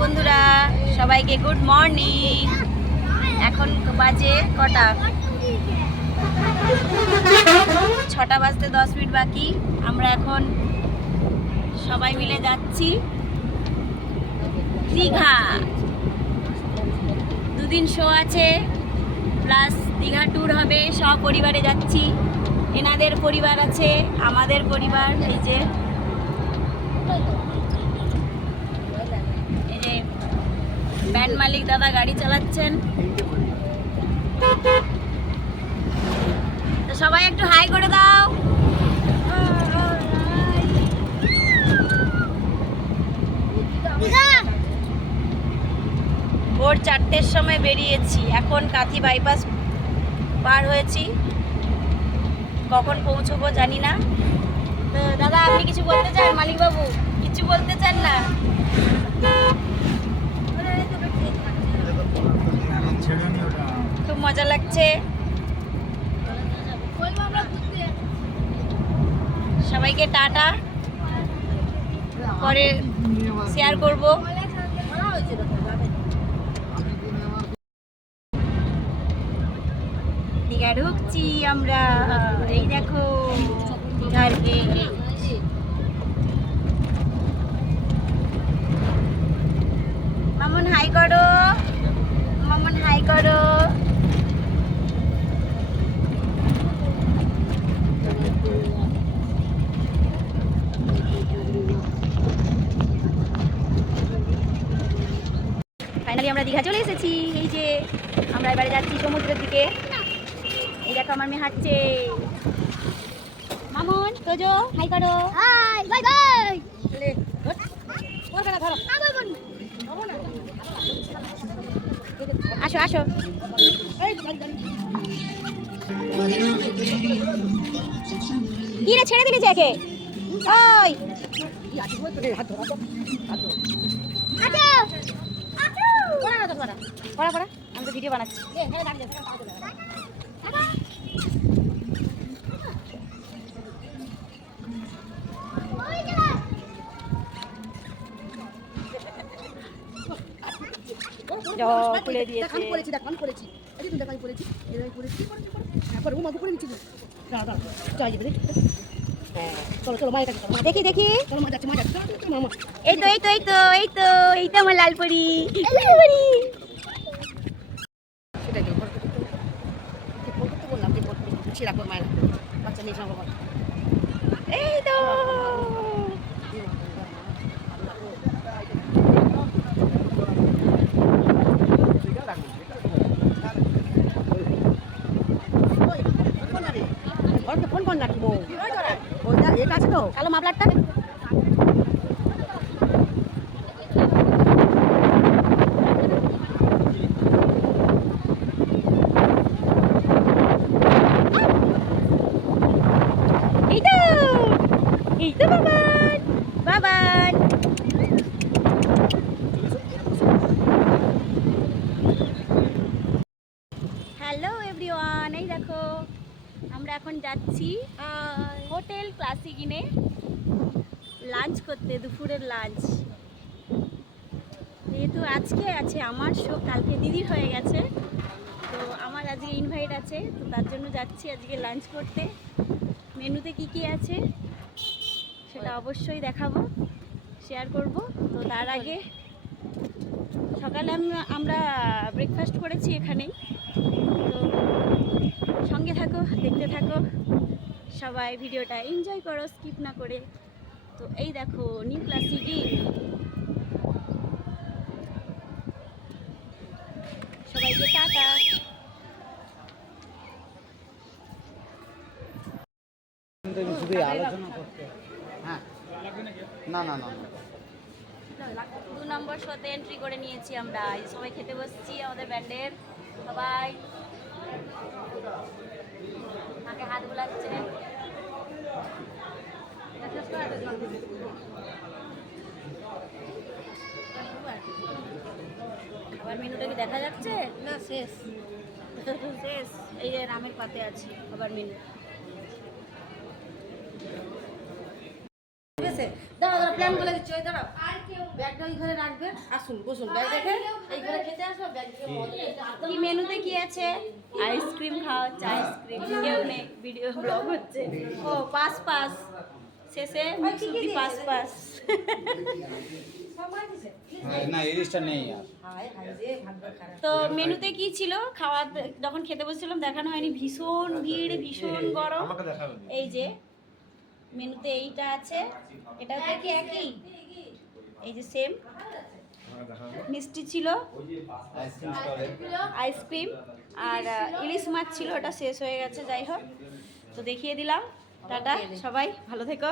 বন্ধুরা, সবাইকে good morning. এখন বাজে কটা? 6টা বাজতে 10 মিনিট বাকি। আমরা এখন সবাই মিলে যাচ্ছি দীঘা। দুদিন শো আছে, প্লাস দীঘা ট্যুর হবে। সব পরিবারে যাচ্ছি। এনাদের পরিবার আছে, আমাদের পরিবার। এই যে ব্যান্ড মালিক দাদা গাড়ি চালাচ্ছেন। তো সবাই একটু হাই করে দাও। ভোর 4টের সময় বেরিয়েছি, এখন কাথি বাইপাস পার হয়েছি। কখন পৌঁছবো জানি না। তো দাদা, আপনি কিছু বলতে চান? মালিক বাবু কিছু বলতে চান না? খুব মজা লাগছে। সবাইকে টাটা, পরে শেয়ার করব। দীঘা ঢুকছি আমরা। এই দেখো দীঘার গেট। মামুন হাই করো, মামুন হাই করো। ফাইনালি আমরা দীঘা চলে এসেছি। এই যে আমরা এবারে যাচ্ছি সমুদ্রের দিকে। এই দেখো আমার মেয়ে হাঁটছে। মামুন তোজো হাই করো। Hi, bye bye. আসো আসো। কি রে, ছেড়ে দিলি জ্যাকে? ওই পড়া পড়া, আমি তো ভিডিও বানাচ্ছি। খুলে দিয়েছে। দেখি দেখি। এই তো এই তো এই তো এই তো এই তো আমার লালপরি। এই তো ফোন কর না, কালো মাপলারটা। এই তো এই তো বাবান বাবান। হ্যালো এভরিওয়ান, এই দেখো আমরা এখন যাচ্ছি হোটেল ক্লাসিক ইনে লাঞ্চ করতে, দুপুরের লাঞ্চ। যেহেতু আজকে আছে আমার শো, কালকে দিদির হয়ে গেছে, তো আমার আজকে ইনভাইট আছে, তো তার জন্য যাচ্ছি আজকে লাঞ্চ করতে। মেনুতে কি কি আছে সেটা অবশ্যই দেখাবো, শেয়ার করব। তো তার আগে সকালে আমরা ব্রেকফাস্ট করেছি এখানেই। তো সঙ্গে থাকো, দেখতে থাকো, সবাই ভিডিওটা এনজয় করো স্কিপ না করে। তো এই দেখো নিউ ক্লাসিক ইন। সবাইকে টাটা। আলোচনা করতে হ্যাঁ, না না না 2 নম্বর শোতে এন্ট্রি করে নিয়েছি আমরা। সবাই খেতে বসছি, আমাদের ব্যান্ডের সবাই। মাকে হাত বুলাচ্ছে। খাবার মেনুটা কি দেখা যাচ্ছে না? শেষ শেষ। এই যে রামের পাতে আছে খাবার মেনু। দাঁড়া দাঁড়া, প্ল্যান বলে দিচ্ছি। ওই দাঁড়াও, ব্যাগটা ঘরে রাখবেন, আসুন বসুন, ব্যাগ রেখে এই ঘরে খেতে আসবো, ব্যাগ থেকে কি মেনুতে কি আছে? আইসক্রিম খাওয়া হচ্ছে, আইসক্রিম কেউ নেই, ভিডিও ব্লগ হচ্ছে। ও পাস পাস শেষে মিক্সুটি পাস পাস। সময় দিছে। না ইলিশটা নেই আর হায় হায় রে, ভাগ্য খারাপ। তো মেনুতে কি ছিল খাওয়া, যখন খেতে বসেছিলাম দেখানো হয়নি, ভীষণ ভিড়, ভীষণ গরম। এই যে মেনুতে এইটা আছে, এটা কি একই, এই যে সেম মিষ্টি ছিল, আইসক্রিম স্টলে আইসক্রিম আর ইলিশ মাছ ছিল, ওটা শেষ হয়ে গেছে। যাই হোক, তো দেখিয়ে দিলাম। টাটা, সবাই ভালো থেকো।